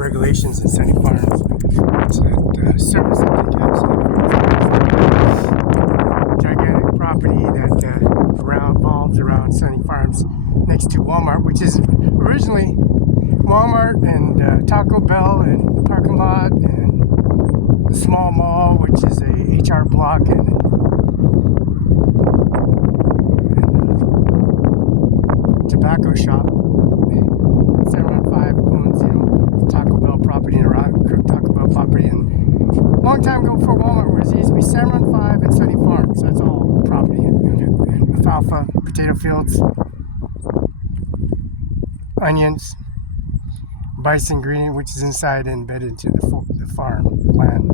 regulations in Sunny Farms. It's that service that they get. Gigantic property that revolves around Sunny Farms next to Walmart, which is originally Walmart and Taco Bell and the parking lot and the small mall, which is a HR block and tobacco shop. 715 owns, Taco Bell property and Taco Bell property. And a long time ago before Walmart was, it used to be 715 and Sunny Farms. That's all property. And alfalfa, potato fields, onions, bison green, which is inside and embedded into the farm land.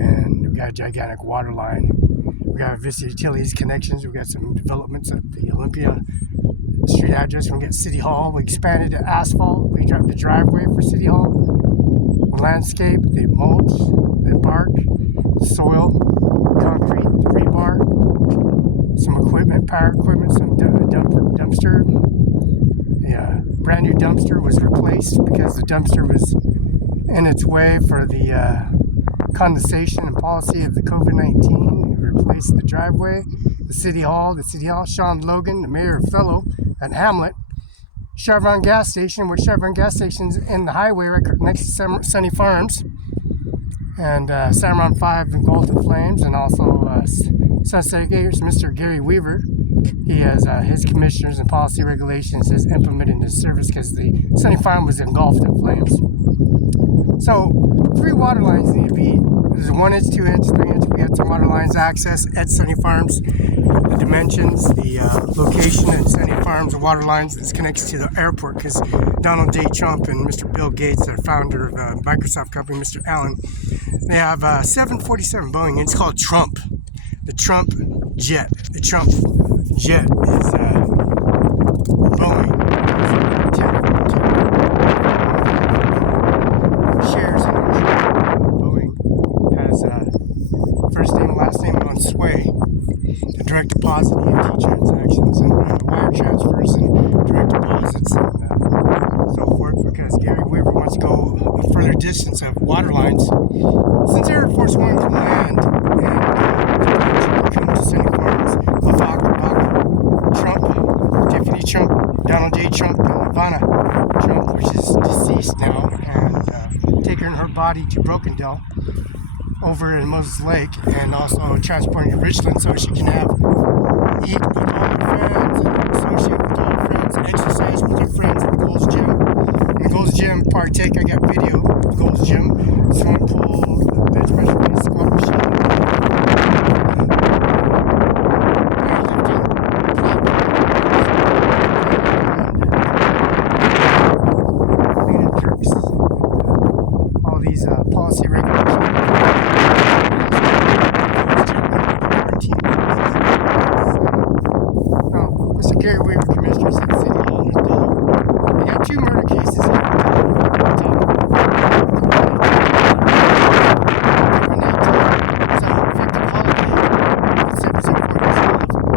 And we've got a gigantic water line. We've got Vista Utilities connections. We've got some developments at the Olympia street address. We get City Hall. We expanded to asphalt. We dropped the driveway for City Hall. The landscape, the mulch, the bark, the soil, concrete, the rebar, some equipment, power equipment, some dumpster. The brand new dumpster was replaced because the dumpster was in its way for the condensation and policy of the COVID-19. We replaced the driveway, the City Hall, Sean Logan, the mayor of Othello, and Hamlet, Chevron gas station, which Chevron gas station's in the highway right next to Sunny Farms, and Cimarron 5 engulfed in flames, and also Sunset Gators, Mr. Gary Weaver. He has his commissioners and policy regulations is implemented in his service because the Sunny Farm was engulfed in flames. So 3 water lines need to be, there's 1 inch, 2 inch, 3 inch. We got some water lines access at Sunny Farms. The dimensions, the location at Sunny Farms, water lines that's connected to the airport, because Donald J. Trump and Mr. Bill Gates, the founder of Microsoft company, Mr. Allen, they have 747 Boeing. It's called Trump. The Trump jet. The Trump jet is Boeing. Shares in Boeing has first name, last name on Sway. The direct deposit EFT transactions and wire transfers and direct deposits and so forth, because Gary Weaver wants to go a further distance of water lines. Since Air Force One can land and come to Sunny Farms, Ivanka Trump, Tiffany Trump, Donald J. Trump, and Ivanka Trump, which is deceased now, and taking her body to Brokendale over in Moses Lake, and also transporting to Richland so she can eat with all her friends and associate with all her friends and exercise with her friends at the Gold's Gym. In the Gold's Gym, partake, I got video of the Gold's Gym, swimming pool, bench press machine, squat machine, weighted jerks, all these policy regulations. Mr. Gary Weaver, commissioners at City Hall in Othello. We got 2 murder cases here in Othello. COVID-19. So, effective holiday at 774 years old.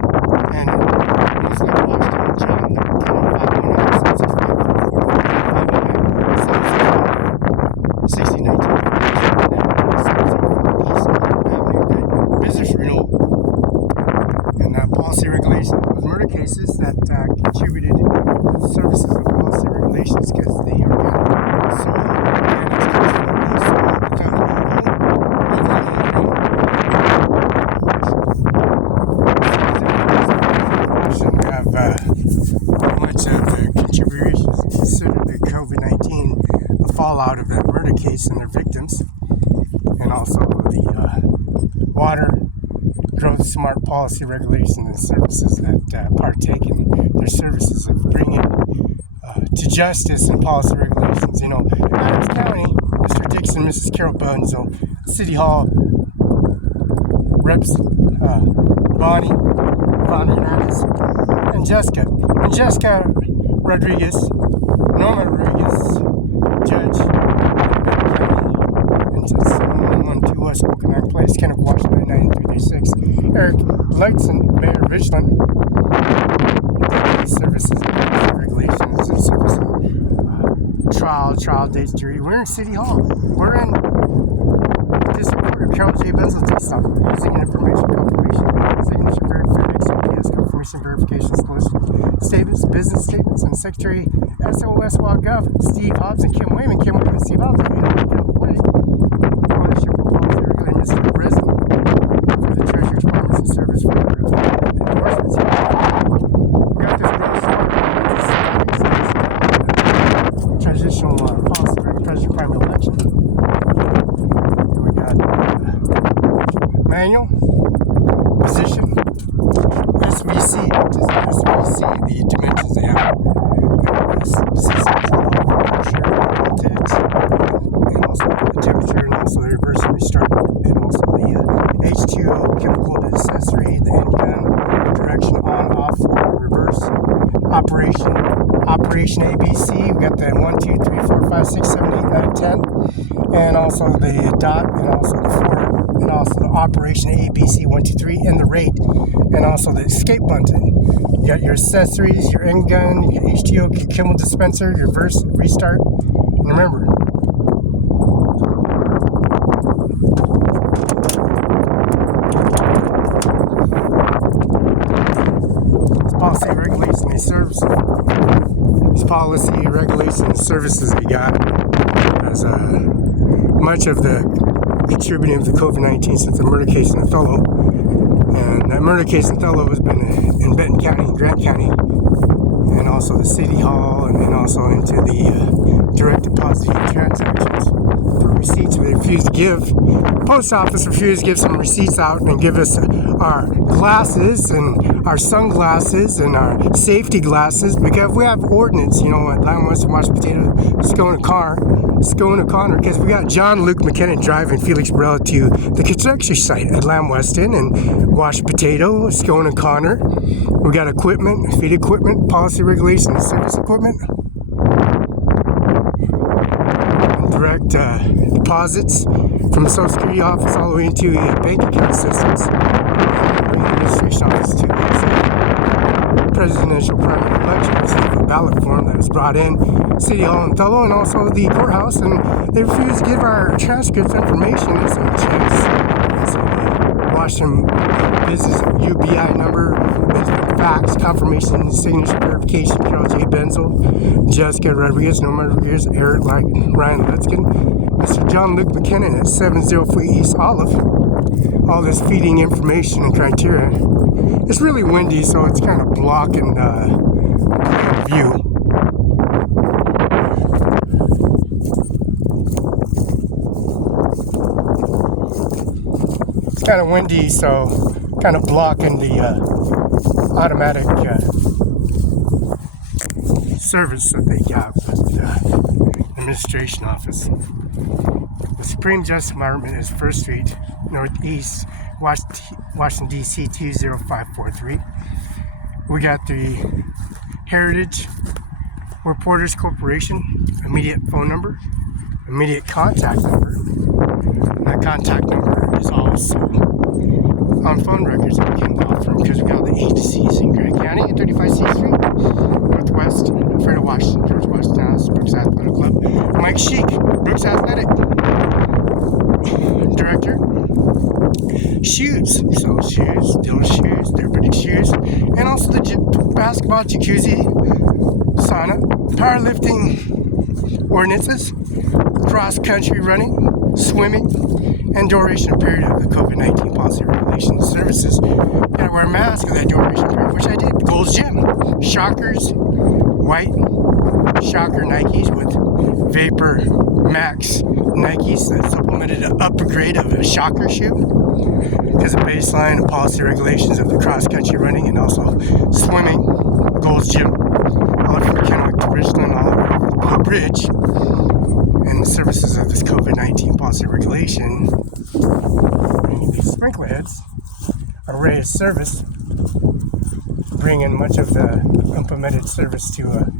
And it was like Washington, John, the 519, 765, 1619, East Avenue, business renewal. And policy regulations with murder cases that contributed to the services of policy regulations, because the organic soil shouldn't have much of the contributions considered the COVID-19 fallout of that murder case and their victims, and also the water growth smart policy regulations and services that partake in their services of bringing to justice and policy regulations. Adams County, Mr. Dixon, Mrs. Carol Bunzel, City Hall reps Bonnie Hernandez, and Jessica Rodriguez, Norma Rodriguez, Judge, and 712 West Oakland Place, Kenneth Washington, 9336. Eric Lightson, Mayor of Richland, services and regulations and service trial trial dates, jury. We're in City Hall. We're in District Court. Carol J. Benzel takes off using information confirmation, signature Felix, OPS confirmation verification solicited statements, business statements, and Secretary SOS.gov, Steve Hobbs and Kim Wayman. Kim Wayman, Steve Hobbs, and way. Ownership of policy regulating Mr. President for the Treasury Department's and service for endorsements. We got this transitional policy for President primary election. And we got manual, position, SVC, which is SVC, the dimensions they have. Voltage, and also the temperature, and also the reverse and restart, and also the H2O chemical accessory, the end gun, direction on, off, forward, reverse, operation ABC. We got the 1, 2, 3, 4, 5, 6, 7, 8, 9, 10, and also the dot, and also the forward, and also the operation ABC 1, 2, 3, and the rate, and also the escape button. You got your accessories, your end gun, your H2O chemical dispenser, your reverse, restart, and remember, policy regulations and services. These policy regulations and services we got as much of the contributing to the COVID-19 since the murder case in Othello. And that murder case in Othello has been in Benton County and Grant County, and also the City Hall, and then also into the direct deposit transactions for receipts. They refuse to give. Post office refused to give some receipts out and give us our glasses and our sunglasses and our safety glasses, because we have ordinance, you know, at Lamb Weston, Wash Potato, Scone Connor, because we got John Luke McKinnon driving Felix Barela to the construction site at Lamb Weston and Wash Potato, Scone Connor. We got equipment, feed equipment, policy regulations, service equipment, and direct deposits from the Social Security office all the way into bank account systems, and the administration office to presidential primary election, which is a ballot form that was brought in City Hall in Othello, and also the courthouse, and they refused to give our transcripts information as a chance. And so they washed them business UBI number, fax, confirmation, signature verification, Carol J. Benzel, Jessica Rodriguez, Norma Rodriguez, Eric Ryan Lutzkin, Mr. John Luke McKinnon at 704 East Olive. All this feeding information and criteria. It's really windy, so it's kind of blocking the view. It's kind of windy, so kind of blocking the automatic service that they got with the administration office. The Supreme Justice Department is 1st Street, Northeast, Washington, D.C. 20543. We got the Heritage Reporters Corporation immediate phone number, immediate contact number. That contact number is also on phone records that we can offer, because we got the agencies in Grant County at 35C Street, Northwest, Alfredo Washington, George Washington House, Brooks Athletic Club, Mike Sheik, Brooks Athletic Director. Shoes, so shoes, deal shoes, therapeutic shoes, and also the basketball, jacuzzi, sauna, powerlifting ordinances, cross-country running, swimming, and duration period of the COVID-19 policy regulations services. You gotta wear a mask of that duration period, which I did. Gold's Gym, Shockers, white Shocker Nikes with Vapor Max Nikes that supplemented an upper grade of a Shocker shoe, because the baseline and policy regulations of the cross-country running and also swimming. Gold's Gym, all from Kennewick to Richland, all over the bridge, and the services of this COVID-19 policy regulation. These sprinkler heads, array of service, bringing much of the implemented service to a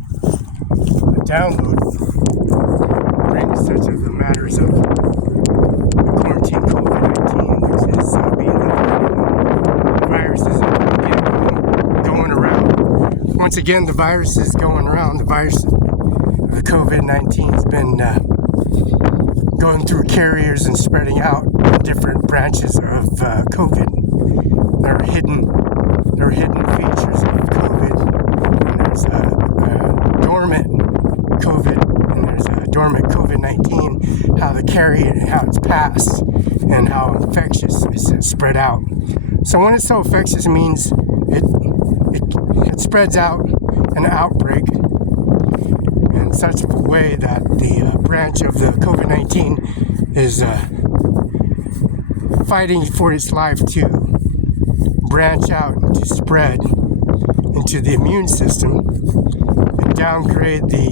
download, brings such of the matters of the quarantine COVID-19, which is being viruses again going around. Once again, the virus is going around. The virus the COVID-19 has been going through carriers and spreading out in different branches of COVID. There are hidden features of COVID. And there's a dormant COVID, and there's a dormant COVID-19, how the carrier, how it's passed, and how infectious is spread out. So when it's so infectious, it means it spreads out an outbreak in such a way that the branch of the COVID-19 is fighting for its life to branch out and to spread into the immune system and downgrade the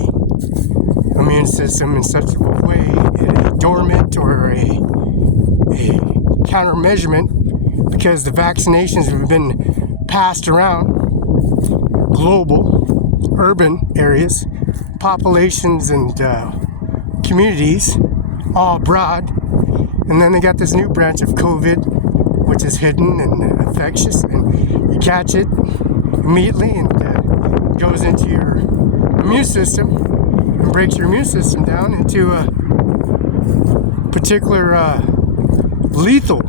immune system in such a way in a dormant or a countermeasurement, because the vaccinations have been passed around global urban areas, populations and communities all abroad, and then they got this new branch of COVID which is hidden and infectious, and you catch it immediately and goes into your immune system and breaks your immune system down into a particular lethal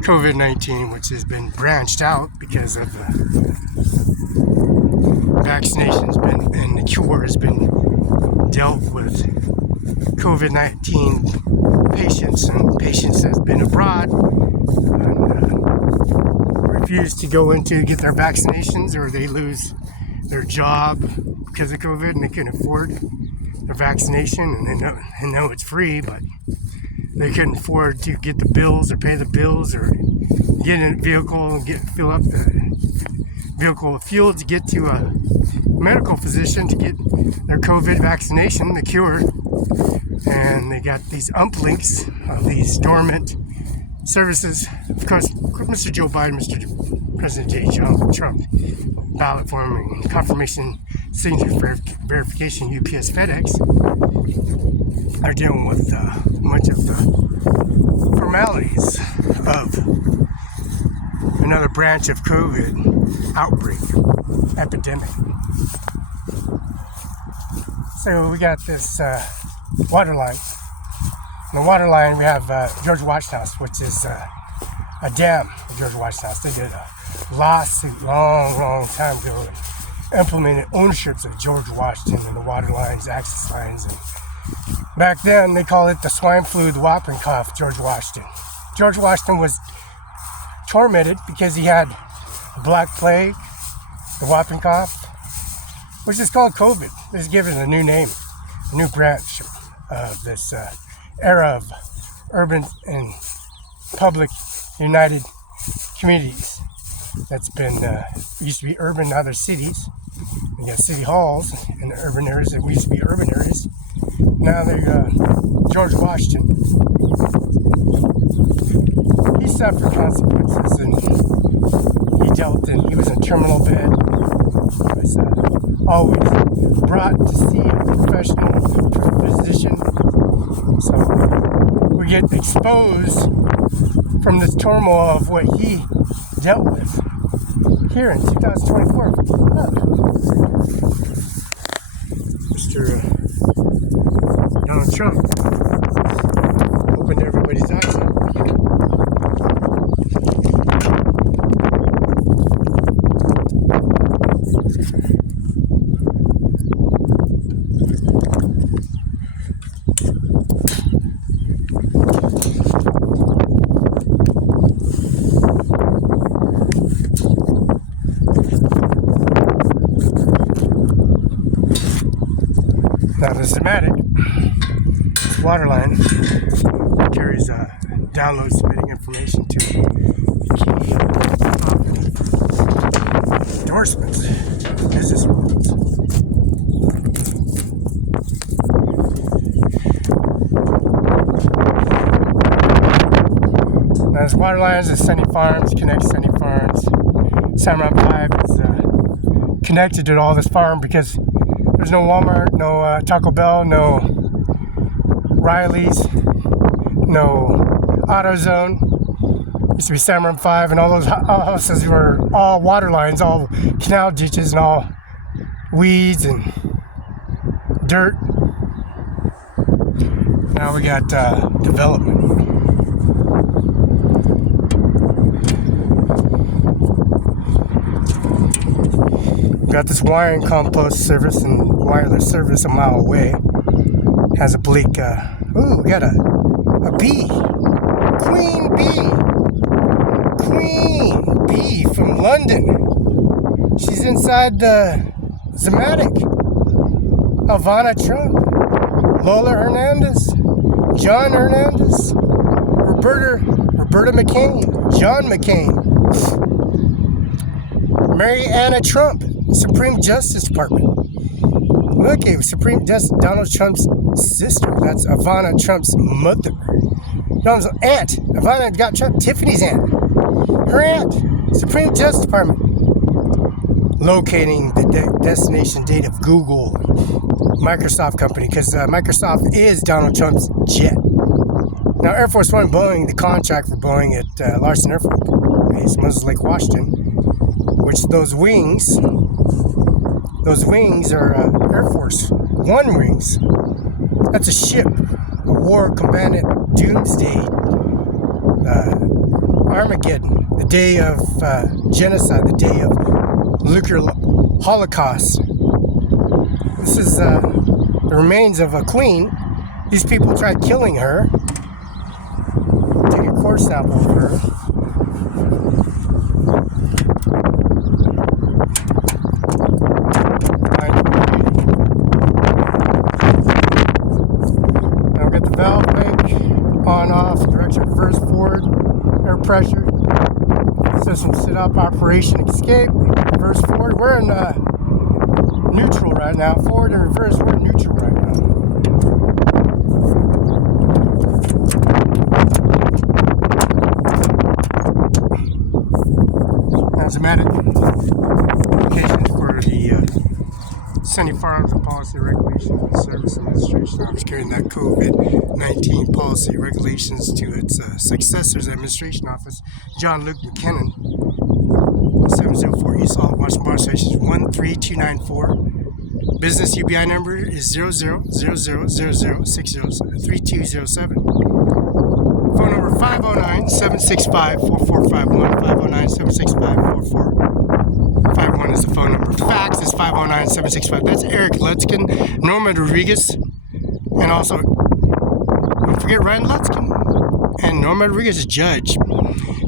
COVID-19, which has been branched out because of the vaccinations and the cure has been dealt with COVID-19 patients, and patients that's been abroad and refuse to go in to get their vaccinations, or they lose their job because of COVID and they can't afford their vaccination, and they know it's free, but they couldn't afford to get the bills or pay the bills or get in a vehicle and fill up the vehicle with fuel to get to a medical physician to get their COVID vaccination, the cure. And they got these umplinks of these dormant services. Of course, Mr. Joe Biden, Mr. President J. Trump, ballot form and confirmation signature verification, UPS, FedEx, are dealing with much of the formalities of another branch of COVID outbreak, epidemic. So we got this water line. On the water line, we have George Washington House, which is a dam of George Washington House. They did a lawsuit long time ago and implemented ownerships of George Washington and the water lines, access lines. And back then, they called it the swine flu, the whopping cough, George Washington. George Washington was tormented because he had the Black Plague, the whopping cough, which is called COVID. They just give it a new name, a new branch of this era of urban and public united communities. That's been, used to be urban, now they're cities. You got city halls in the urban areas that used to be urban areas. Now they're George Washington. He suffered consequences, and he was in a terminal bed. He was always brought to see a professional physician. So we get exposed from this turmoil of what he dealt with here in 2024. Mr. Donald Trump opened everybody's eyes up. Now the schematic, this water line, carries downloads submitting information to the key endorsements, business rules. Now this water line is Sunny Farms, connects Sunny Farms. Samurai 5 is connected to all this farm because there's no Walmart, no Taco Bell, no Riley's, no AutoZone. Used to be Samurai 5, and all those houses were all water lines, all canal ditches, and all weeds and dirt. Now we got development. We got this wiring compost service and wireless service a mile away. Has a bleak, ooh, we got a bee. Queen bee from London. She's inside the Zematic. Ivana Trump, Lola Hernandez, John Hernandez, Roberta McCain, John McCain, Mary Anna Trump, Supreme Justice Department. Look at Supreme Justice, Donald Trump's sister. That's Ivana Trump's mother. Donald's aunt. Ivana got Trump, Tiffany's aunt. Her aunt, Supreme Justice Department. Locating the destination date of Google, Microsoft company, because Microsoft is Donald Trump's jet. Now, Air Force One, Boeing, the contract for Boeing at Larson Air Force Base, Moses Lake, Washington, which those wings are Air Force One wings. That's a ship, a war combatant doomsday, Armageddon, the day of genocide, the day of nuclear holocaust. This is the remains of a queen. These people tried killing her. Take a core sample of her. Now we got the valve bank on off, direction reverse forward, air pressure. System sit up, operation escape, reverse forward. We're in neutral right now. Forward and reverse, we're in neutral right now. Asthmatic applications for the Sunny Farms and Policy Regulations and Service Administration Office carrying that COVID-19 policy regulations to its successors administration office, John Luke McKinnon, 704 East Hall, Washington Bar Station 13294. Business UBI number is 000000603207. Phone number 509-765-4451. 509-765-4451 is the phone number. Fax is 509-765. That's Eric Lutzkin, Norma Rodriguez, and also, don't forget Ryan Lutzkin, and Norma Rodriguez is judge,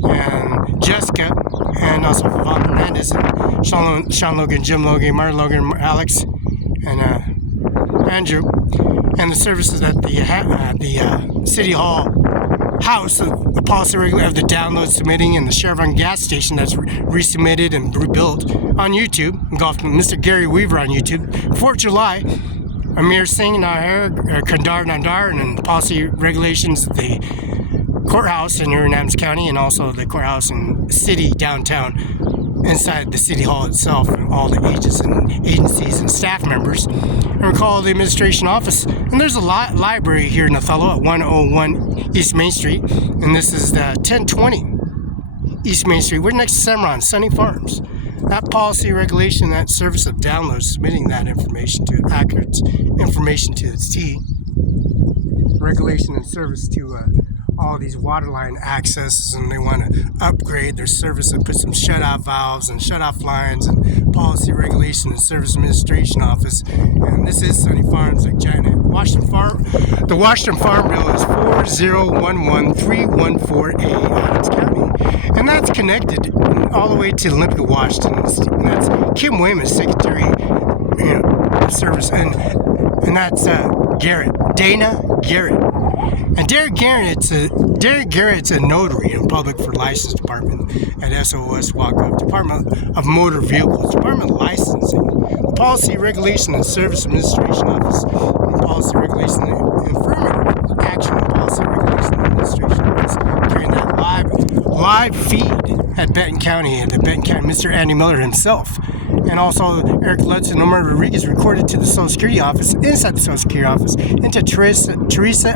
and Jessica, and also Vaughn Hernandez, and Sean Logan, Jim Logan, Martin Logan, Alex, and Andrew, and the services at the City Hall house, the policy regulator of the download submitting, and the Chevron gas station that's resubmitted and rebuilt on YouTube. Golf Mr. Gary Weaver on YouTube. 4th July, Amir Singh, Nijjar, Kandar Nandar, and the policy regulations of the courthouse in Adams County, and also the courthouse in city downtown inside the city hall itself, and all the agents and agencies and staff members. And recall the administration office, and there's a library here in Othello at 101 East Main Street, and this is the 1020 East Main Street. We're next to Cimarron, Sunny Farms. That policy regulation, that service of download, submitting that information to accurate information to its T, regulation and service to all these water line accesses, and they want to upgrade their service and put some shut-off valves and shut-off lines, and policy regulation and service administration office. And this is Sunny Farms, like giant Washington Farm. The Washington Farm Bill is 4011314A, Adams County, and that's connected all the way to Olympia, Washington. And that's Kim Wayman's secretary, service, and that's Dana Garrett. And Derek Garrett's a notary in public for license department at SOS Walkup, Department of Motor Vehicles, Department of Licensing, the Policy Regulation and Service Administration Office, and Policy Regulation and Affirmative Action and Policy Regulation and Administration Office, during that live feed at Benton County, and the Benton County Mr. Andy Miller himself. And also Eric Lutz and Omar Rodriguez recorded to the Social Security office, inside the Social Security office, into Teresa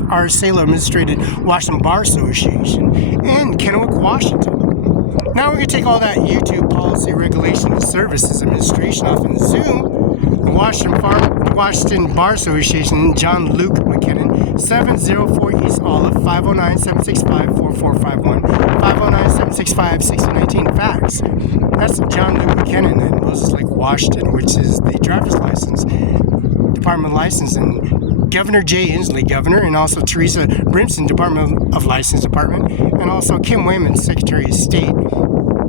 R. Saylor Administrated Washington Bar Association in Kennewick, Washington. Now we're going to take all that YouTube policy, regulation, and services administration off in Zoom. The Washington Bar Association, John Luke McKinnon, 704 East Olive, 509-765-4451, 509-765-6019. Fax. That's John Luke McKinnon in Moses Lake, Washington, which is the driver's license, Department of License, and Governor Jay Inslee, Governor, and also Teresa Brimson, Department of License Department, and also Kim Wayman, Secretary of State.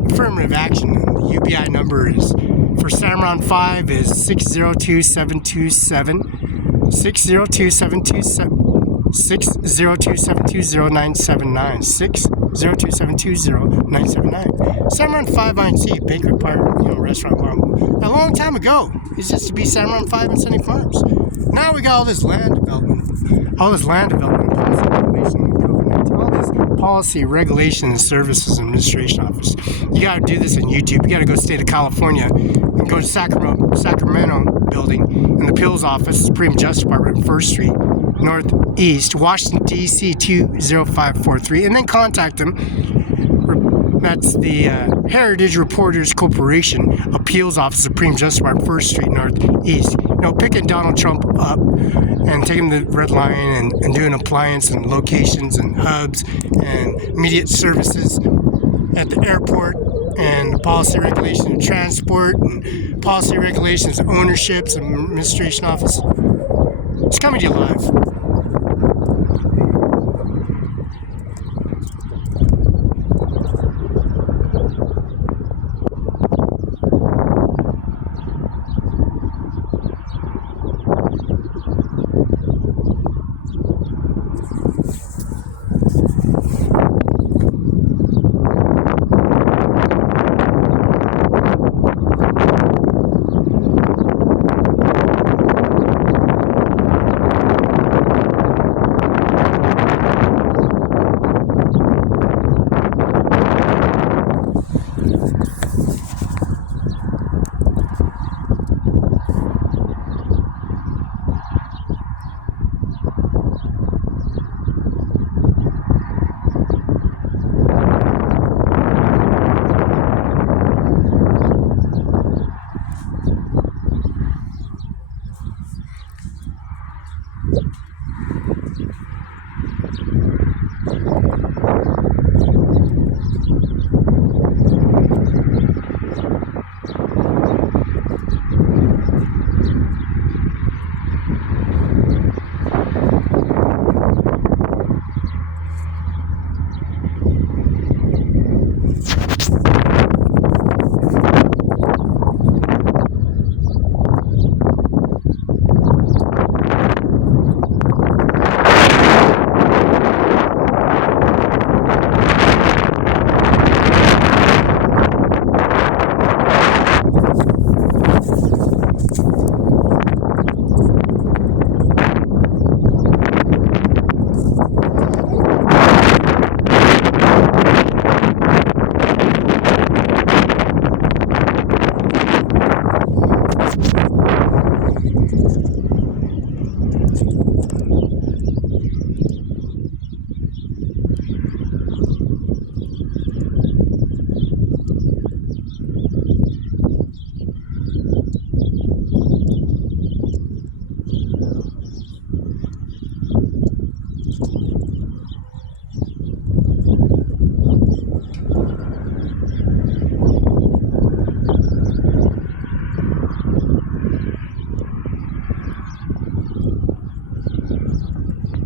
Affirmative action. The UBI number is for Cimarron 5 is 602-727 602-720-979 602-720-979. Cimarron 5INC, banquet party, restaurant bar. A long time ago, it used to be Cimarron 5 and Sunny Farms. Now we got all this land development, policy, regulation, and services administration office. You got to do this in YouTube. You got to go to the state of California and go to Sacramento building in the Appeals office, Supreme Justice Department, 1st Street, Northeast, Washington, D.C. 20543, and then contact them. That's the Heritage Reporters Corporation, Appeals Office, Supreme Justice Department, 1st Street, Northeast. Picking Donald Trump up and taking the red line and doing appliance and locations and hubs and immediate services at the airport, and policy regulation of transport and policy regulations of ownerships and administration office. It's coming to you live.